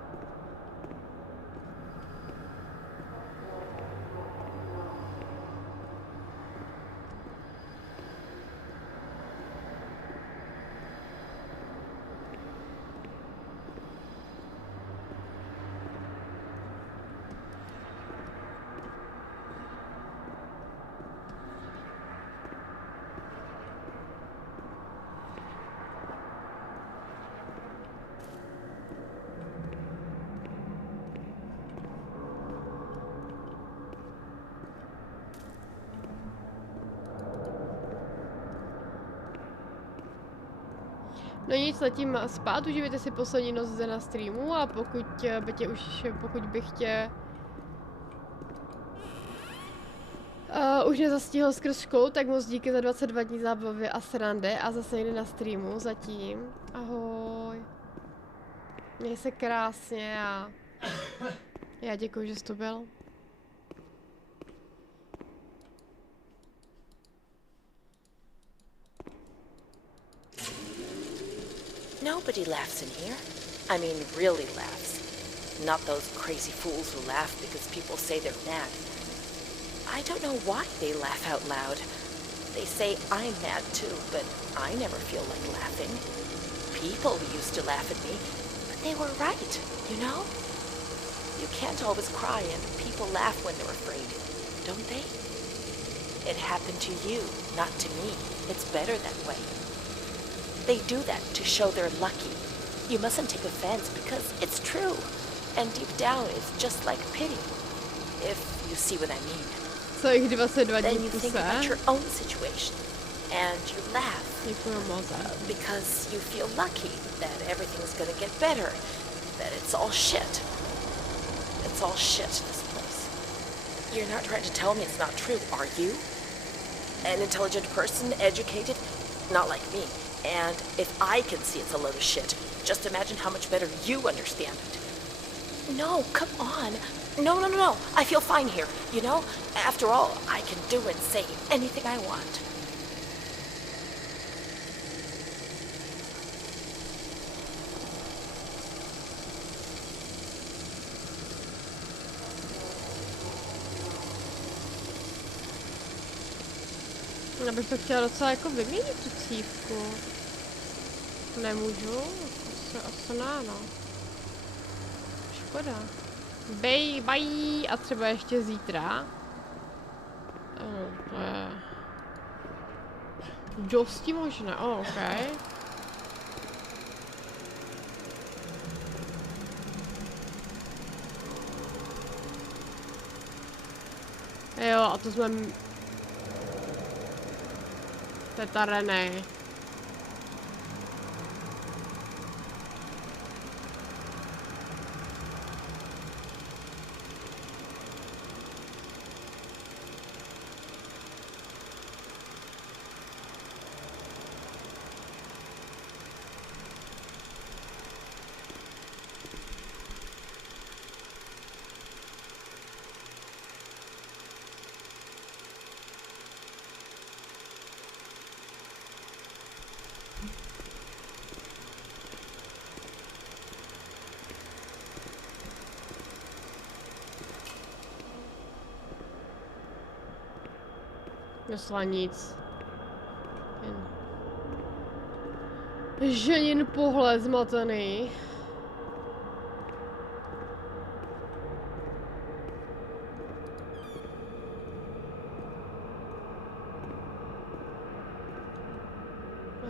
No nic, letím spát, užívejte si poslední noc zde na streamu a pokud bych tě už nezastihl skrz školu, tak moc díky za 22 dní zábavy a srandy a zase někdy na streamu zatím. Ahoj. Měj se krásně a já děkuji, že jsi tu byl. Nobody laughs in here. I mean, really laughs. Not those crazy fools who laugh because people say they're mad. I don't know why they laugh out loud. They say I'm mad too, but I never feel like laughing. People used to laugh at me, but they were right, you know? You can't always cry and people laugh when they're afraid, don't they? It happened to you, not to me. It's better that way. They do that to show they're lucky. You mustn't take offense because it's true. And deep down it's just like pity. If you see what I mean. Co jich 22 Then dní you think kuse? about your own situation. And you laugh. Děkuji moc. Because you feel lucky that everything's gonna get better. That it's all shit. It's all shit, this place. You're not trying to tell me it's not true, are you? An intelligent person, educated? Not like me. And if I can see it's a load of shit, just imagine how much better you understand it. No, come on. No. I feel fine here, you know? After all, I can do and say anything I want. Já bych to chtěla docela jako vyměnit tu cívku. Nemůžu? Asi ne, no. Škoda. Bye. A třeba ještě zítra. To je... dosti možné, ok. Jo, a to jsme... Teta René. Nesla nic. Jen ženin pohled zmatený.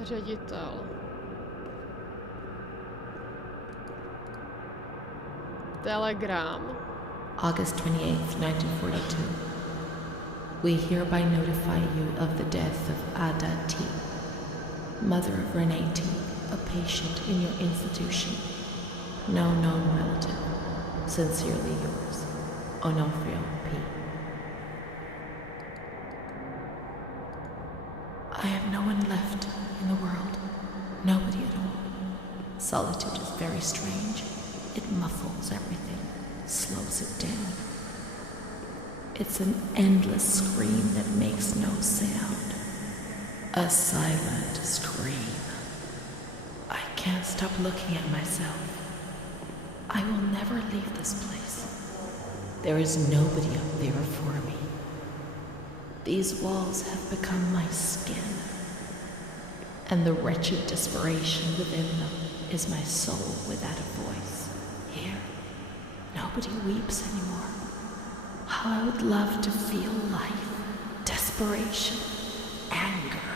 Ředitel. Telegram. August 28th, 1942. We hereby notify you of the death of Ada T., mother of Renee T., a patient in your institution. No known relative. Sincerely yours, Onofrio P. I have no one left in the world. Nobody at all. Solitude is very strange. It muffles everything, slows it down. It's an endless scream that makes no sound. A silent scream. I can't stop looking at myself. I will never leave this place. There is nobody up there for me. These walls have become my skin, and the wretched desperation within them is my soul without a voice. Here, nobody weeps anymore. How I would love to feel life, desperation, anger.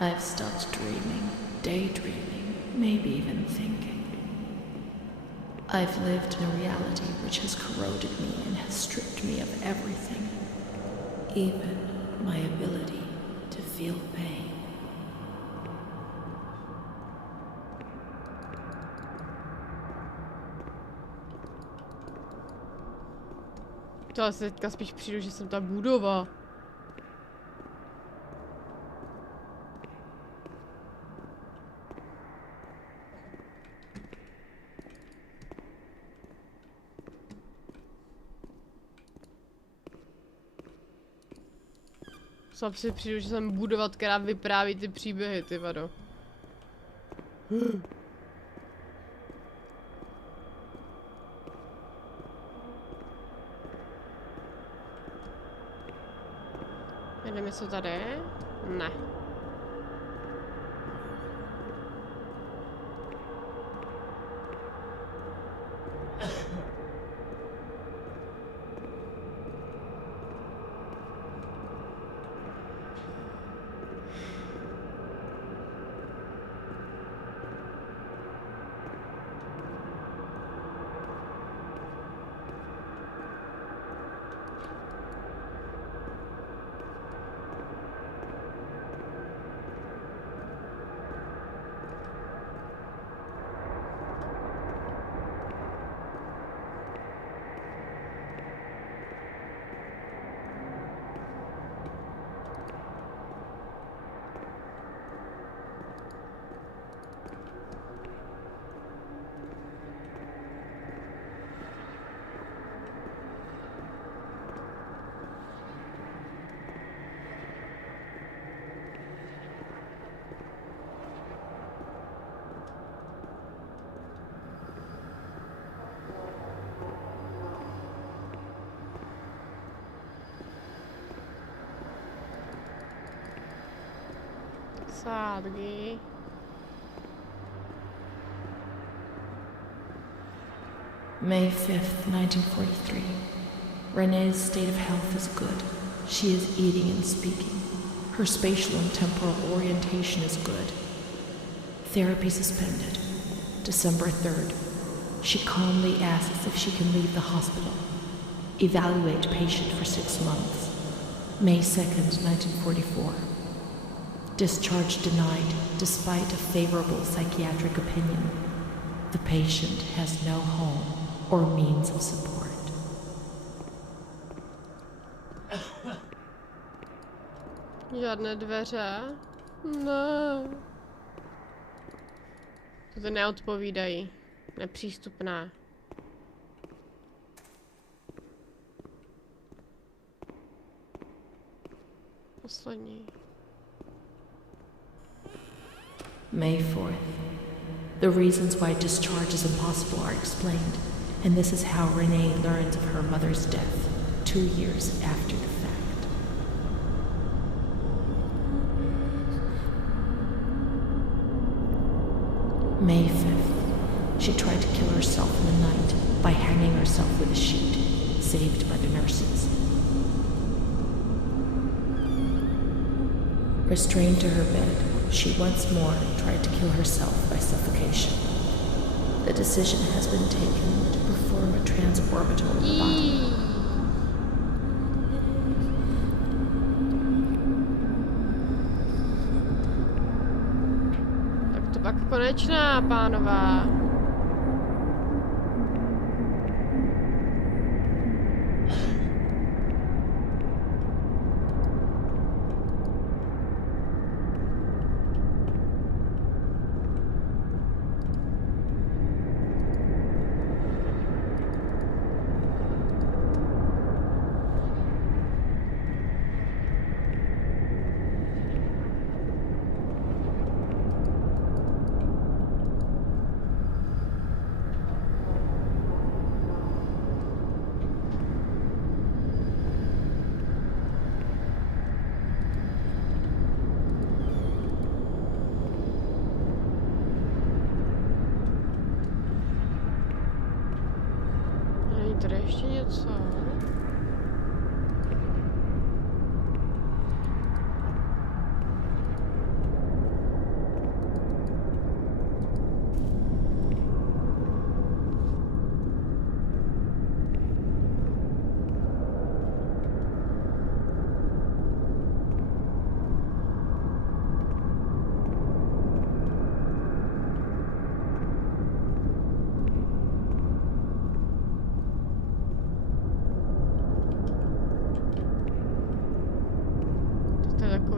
I've stopped dreaming, daydreaming, maybe even thinking. I've lived in a reality which has corroded me and has stripped me of everything, even my ability to feel pain. To asi teďka spíš přijdu, že jsem ta budova. Sám si přijdu, že jsem budova, která vypráví ty příběhy, ty vado. Nevím, jestli tady? Ne. Sádky. May 5th, 1943. Renee's state of health is good. She is eating and speaking. Her spatial and temporal orientation is good. Therapy suspended. December 3rd. She calmly asks if she can leave the hospital. Evaluate patient for 6 months. May 2nd, 1944. Discharge denied despite a favorable psychiatric opinion. The patient has no home or means of support. Žádné dveře? Ne. To neodpovídají. Nepřístupné. Poslední. May 4th. The reasons why discharge is impossible are explained, and this is how Renee learns of her mother's death 2 years after the fact. May 5th. She tried to kill herself in the night by hanging herself with a sheet, saved by the nurses. Restrained to her bed, she once more tried to kill herself by suffocation. The decision has been taken to perform form a transorbital in the body. Tak to pak konečná, pánová. Tady ještě něco.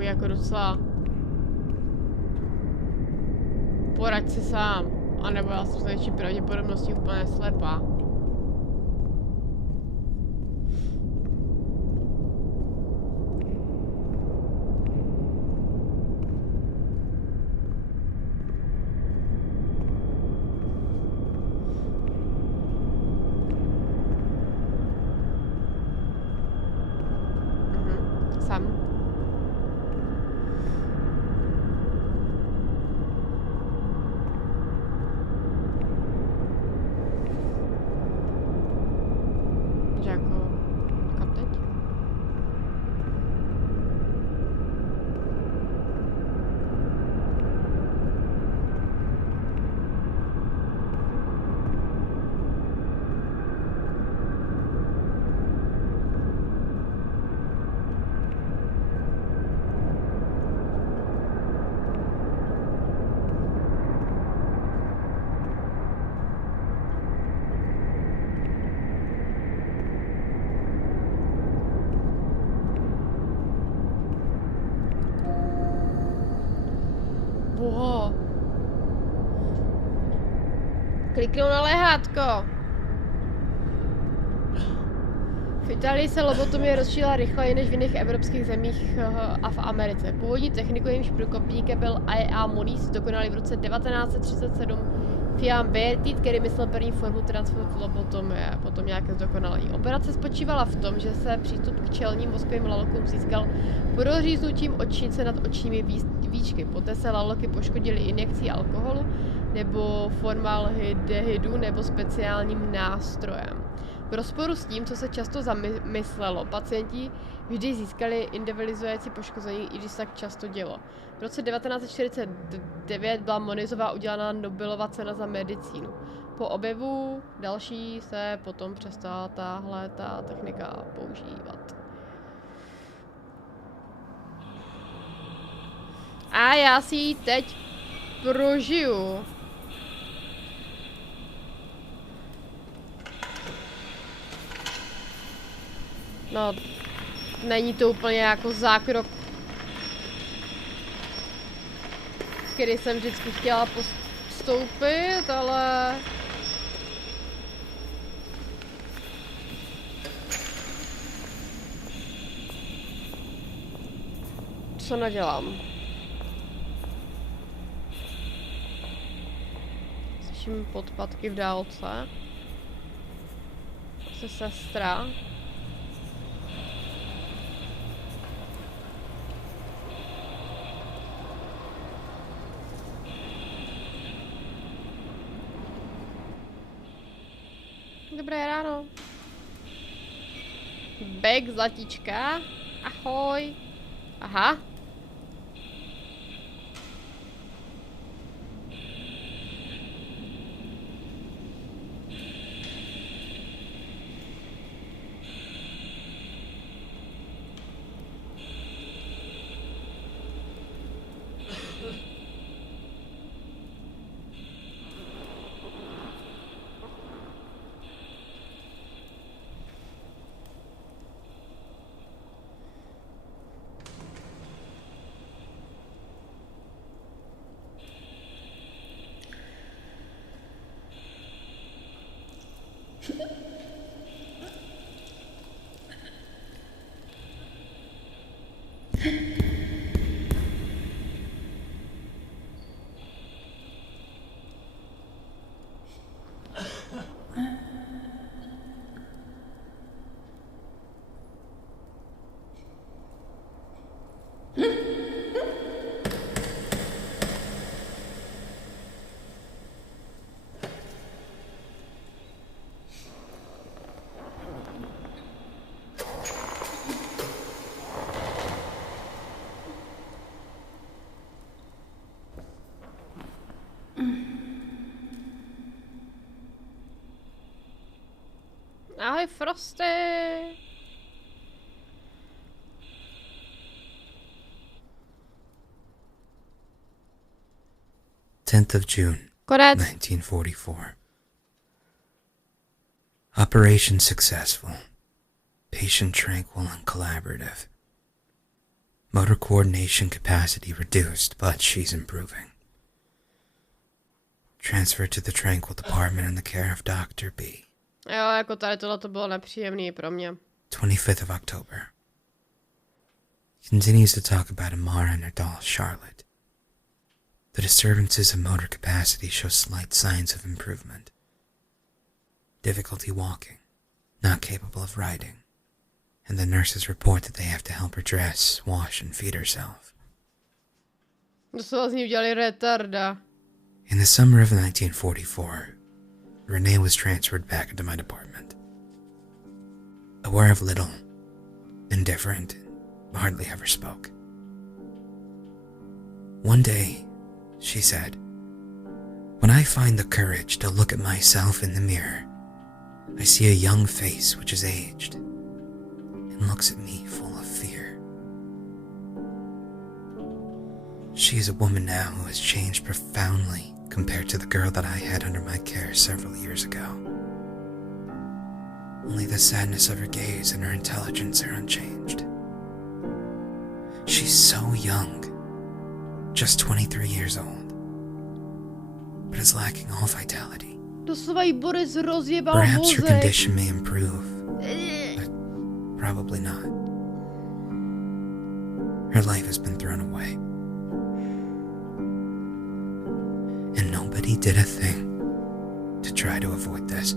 Jako docela poraď si sám, anebo já jsem s největší pravděpodobností úplně slepá. Sám. Boha. Kliknu na lehátko. V Itálii se lobotomie rozšířila rychleji než v jiných evropských zemích a v Americe. Původní technikou, jejímž průkopníkem byl A.A. Mullersie, dokonalý v roce 1937 Fiam Bertit, který myslel první formu transportu lobotomie, potom nějaké zdokonalení. Operace spočívala v tom, že se přístup k čelním mozkovým lalokům získal proříznutím očnice nad očními víčky. Poté se laloky poškodily injekcí alkoholu nebo formaldehydu nebo speciálním nástrojem. V rozporu s tím, co se často zamyslelo, pacienti vždy získali individualizující poškození, i když se tak často dělo. V roce 1949 byla Monizová udělána Nobelova cena za medicínu. Po objevu další se potom přestala ta technika používat. A já si ji teď prožiju. No, není to úplně jako zákrok, který jsem vždycky chtěla postoupit, ale... Co nadělám? Slyším podpatky v dálce. Se sestra. Dobré ráno. Bek, zlatička. Ahoj. Aha. Ahoj, Frosty! 10th of June, Konec. 1944. Operation successful. Patient tranquil and collaborative. Motor coordination capacity reduced, but she's improving. Transferred to the tranquil department in the care of Dr. B. Jo, jako tady tohle to bylo nepříjemný pro mě. 25th of October. Continues to talk about Amara and her doll, Charlotte. The disturbances of motor capacity show slight signs of improvement. Difficulty walking, not capable of riding, and the nurses report that they have to help her dress, wash, and feed herself. Doslova z ní udělali retarda. In the summer of 1944, Renee was transferred back into my department. Aware of little, indifferent, hardly ever spoke. One day, she said, "When I find the courage to look at myself in the mirror, I see a young face which is aged and looks at me full of fear. She is a woman now who has changed profoundly compared to the girl that I had under my care several years ago. Only the sadness of her gaze and her intelligence are unchanged. She's so young, just 23 years old, but is lacking all vitality. Doslova jí Boris rozjebal Perhaps her mozek. condition may improve, but probably not. Her life has been thrown away. And nobody did a thing to try to avoid this.